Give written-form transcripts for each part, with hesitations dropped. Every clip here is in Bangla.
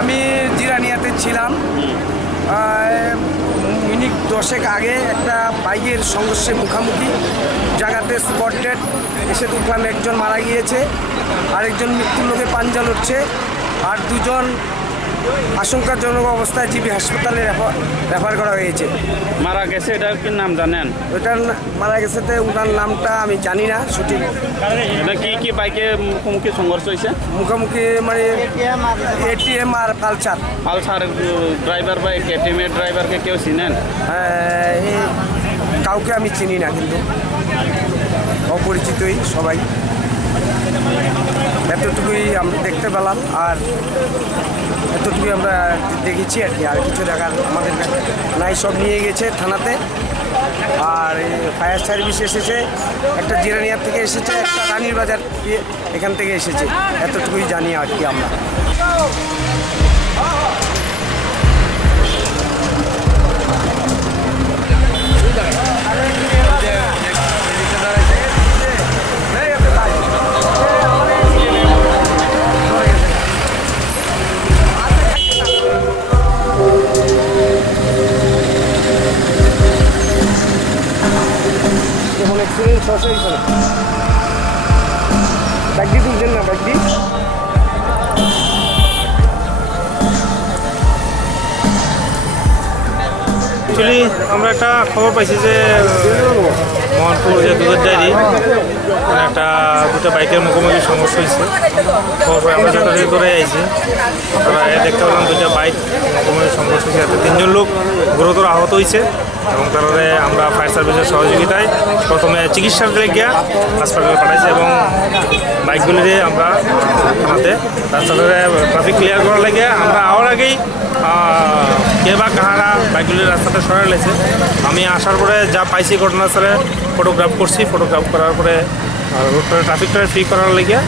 আমি জিরানিয়াতে ছিলাম মিনিট 10 আগে একটা বাইকের সংঘর্ষে মুখোমুখি জায়গাতে স্পট ডেড এসে দেখলাম একজন মারা গিয়েছে, আরেকজন মৃত্যুর লোকে পাঞ্জা লড়ছে, আর দুজন আশঙ্কাজনক অবস্থায় জিবি হাসপাতালে রেফার করা হয়েছে। মারা গেছে এটার কি নাম জানেন? ওইটার মারা গেছে ওনার নামটা আমি জানি না সঠিক। কি বাইকে মুখোমুখি সংঘর্ষ হয়েছে? মুখোমুখি মানে এটিএম আর পালসার। পালসার ড্রাইভার বা এটিএম এর ড্রাইভারকে কেউ চিনেন? কাউকে আমি চিনি না, কিন্তু অপরিচিতই সবাই। এতটুকুই আমরা দেখতে পেলাম, আর এতটুকুই আমরা দেখেছি আর কি, আর কিছু দেখার আমাদের নাই। সব নিয়ে গেছে থানাতে, আর ফায়ার সার্ভিস এসেছে, একটা জিরানিয়া থেকে এসেছে, একটা রানীর বাজার এখান থেকে এসেছে। এতটুকুই জানি আর কি আমরা। এক্সিডেন্ট হয়েছে ব্যাগটি তুলছেন না? ব্যাগটি অ্যাকচুয়ালি আমরা একটা খবর পাইছি যে মোহনপুর যে দুধের ডায়েরি একটা দুটো বাইকের মুখোমুখি সমস্যা হয়েছে। খবর পরে আমরা যথারীতি ধরে আইছি, আমরা দেখতে পেলাম দুইটা বাইক মুখোমুখি সংঘর্ষ হয়েছে, এতে 3জন লোক গুরুতর আহত হয়েছে এবং তারপরে আমরা ফায়ার সার্ভিসের সহযোগিতায় প্রথমে চিকিৎসার গিয়ে হাসপাতালে পাঠাইছি এবং বাইকগুলিরে আমরা থানাতে রাস্তাতে ট্রাফিক ক্লিয়ার করার লাগে আমরা আওয়ার আগেই কে বা কাহারা বাইকগুলির রাস্তাতে সরাই লেছে। আমি আসার পরে যা পাইছি ঘটনাস্থলে ফটোগ্রাফ করছি, ফটোগ্রাফ করার পরে ট্রাফিকটা ফ্রি করার লেগে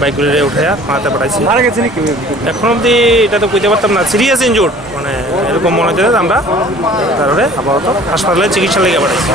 বাইকগুলিরে উঠাইয়া থানাতে পাঠাইছি। এখন অবধি এটা তো বুঝতে পারতাম না, সিরিয়াস ইনজুর্ড মানে এরকম মনে হচ্ছে আমরা তারপরে আপাতত হাসপাতালে চিকিৎসা লেগে পাঠাইছি।